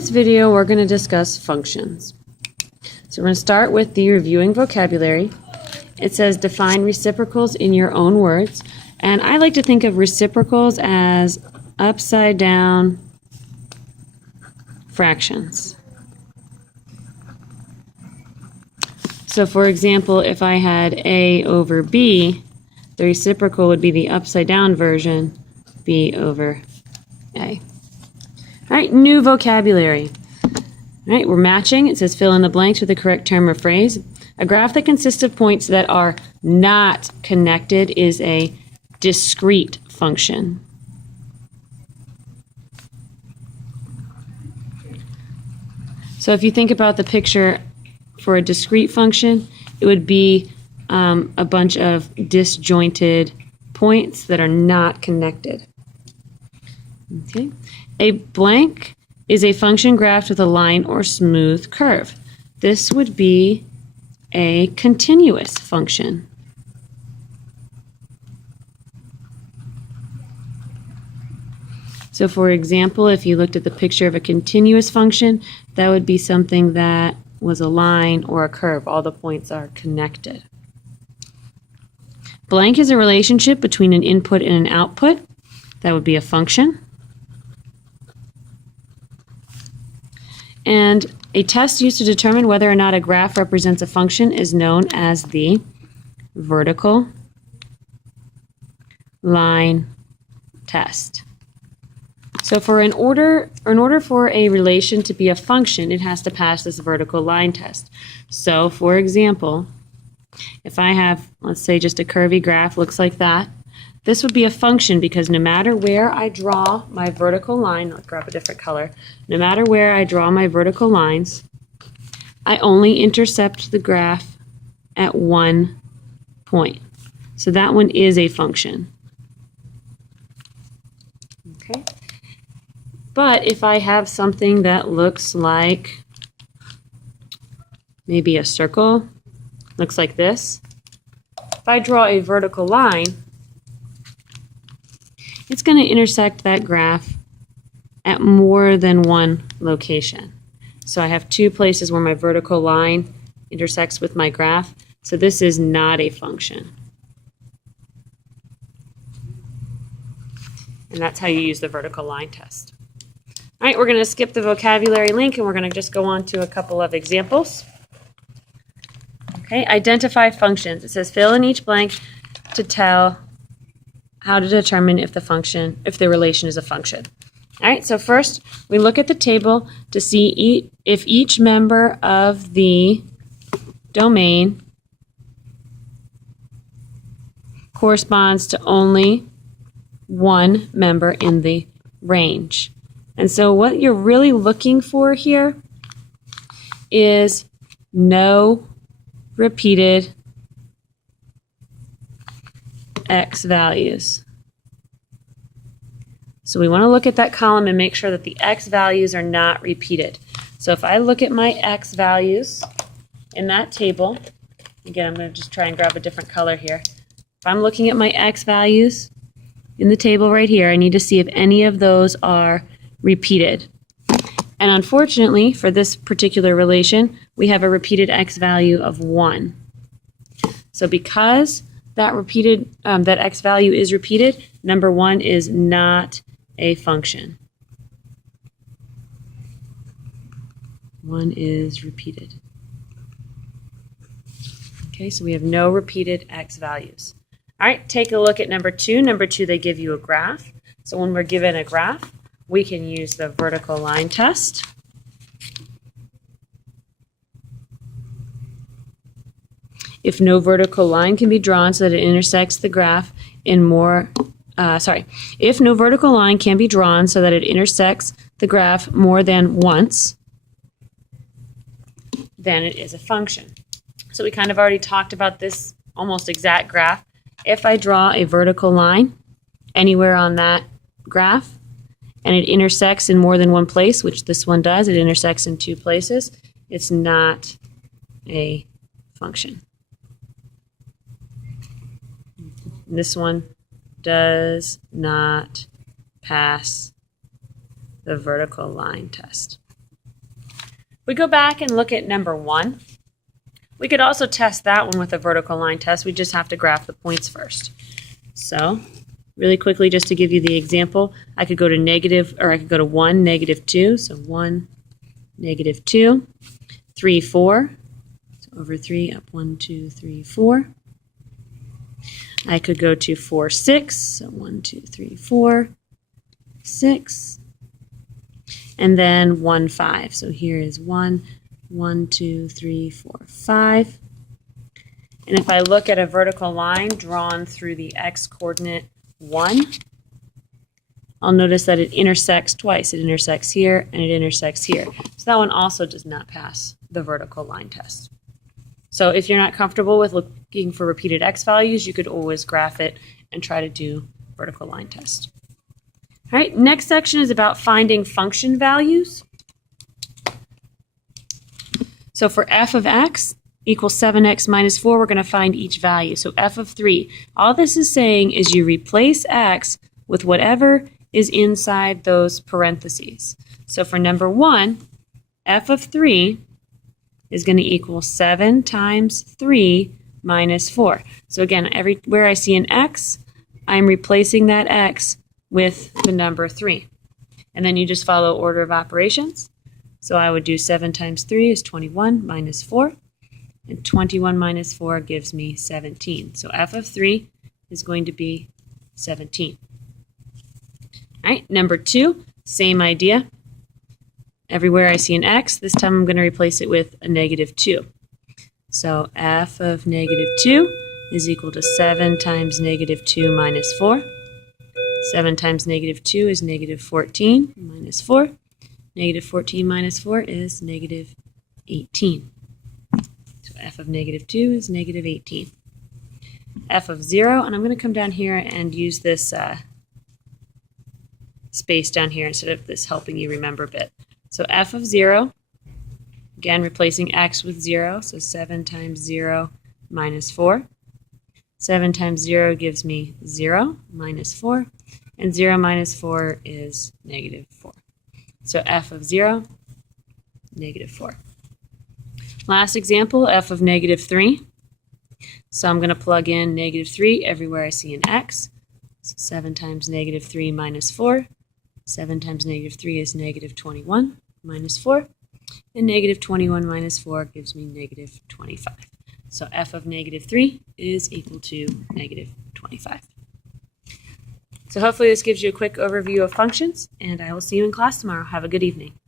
In this video, we're going to discuss functions. So we're going to start with the reviewing vocabulary. It says define reciprocals in your own words. And I like to think of reciprocals as upside down fractions. So for example, if I had A over B, the reciprocal would be the upside down version, B over A. All right, new vocabulary. All right, we're matching. It says fill in the blanks with the correct term or phrase. A graph that consists of points that are not connected is a discrete function. So if you think about the picture for a discrete function, it would be a bunch of disjointed points that are not connected. Okay. A blank is a function graphed with a line or smooth curve. This would be a continuous function. So for example, if you looked at the picture of a continuous function, that would be something that was a line or a curve. All the points are connected. Blank is a relationship between an input and an output. That would be a function. And a test used to determine whether or not a graph represents a function is known as the vertical line test. So in order for a relation to be a function, it has to pass this vertical line test. So for example, if I have, let's say, just a curvy graph, looks like that, this would be a function because no matter where I draw my vertical line, let's grab a different color, no matter where I draw my vertical lines, I only intercept the graph at one point. So that one is a function. Okay. But if I have something that looks like maybe a circle, looks like this, if I draw a vertical line, it's going to intersect that graph at more than one location. So I have two places where my vertical line intersects with my graph. So this is not a function. And that's how you use the vertical line test. All right, we're going to skip the vocabulary link and we're going to just go on to a couple of examples. Okay, identify functions. It says fill in each blank to tell how to determine if the relation is a function. All right, so first we look at the table to see if each member of the domain corresponds to only one member in the range. And so what you're really looking for here is no repeated x values. So we want to look at that column and make sure that the x values are not repeated. So if I look at my x values in that table, again, I'm going to just try and grab a different color here. If I'm looking at my x values in the table right here, I need to see if any of those are repeated. And unfortunately, for this particular relation, we have a repeated x value of 1. So because that x value is repeated, number 1 is not a function. 1 is repeated. Okay, so we have no repeated x values. All right, take a look at number 2. Number 2, they give you a graph. So when we're given a graph, we can use the vertical line test. If no vertical line can be drawn so that it intersects the graph if no vertical line can be drawn so that it intersects the graph more than once, then it is a function. So we kind of already talked about this almost exact graph. If I draw a vertical line anywhere on that graph and it intersects in more than one place, which this one does, it intersects in 2 places, it's not a function. This one does not pass the vertical line test. We go back and look at number 1. We could also test that one with a vertical line test. We just have to graph the points first. So really quickly, just to give you the example, I could go to negative, or I could go to 1, negative 2. So 1, negative 2, 3, 4. So over 3, up 1, 2, 3, 4. I could go to 4, 6. So 1, 2, 3, 4, 6. And then 1, 5. So here is 1, 1, 2, 3, 4, 5. And if I look at a vertical line drawn through the x-coordinate 1, I'll notice that it intersects twice. It intersects here and it intersects here. So that one also does not pass the vertical line test. So if you're not comfortable with looking for repeated x values, you could always graph it and try to do vertical line test. All right, next section is about finding function values. So for f of x equals 7x minus 4, we're going to find each value. So f of 3, all this is saying is you replace x with whatever is inside those parentheses. So for number 1, f of 3 is going to equal 7 times 3 minus 4. So again, everywhere I see an x, I'm replacing that x with the number 3. And then you just follow order of operations. So I would do 7 times 3 is 21 minus 4. And 21 minus 4 gives me 17. So f of 3 is going to be 17. All right, number 2, same idea. Everywhere I see an x, this time I'm going to replace it with a negative 2. So f of negative 2 is equal to 7 times negative 2 minus 4. 7 times negative 2 is negative 14 minus 4. Negative 14 minus 4 is negative 18. So f of negative 2 is negative 18. F of 0, and I'm going to come down here and use this space down here instead of this helping you remember bit. So f of 0, again replacing x with 0, so 7 times 0 minus 4. 7 times 0 gives me 0 minus 4, and 0 minus 4 is negative 4. So f of 0, negative 4. Last example, f of negative 3. So I'm going to plug in negative 3 everywhere I see an x. So 7 times negative 3 minus 4. 7 times negative 3 is negative 21 minus 4. And negative 21 minus 4 gives me negative 25. So f of negative 3 is equal to negative 25. So hopefully this gives you a quick overview of functions, and I will see you in class tomorrow. Have a good evening.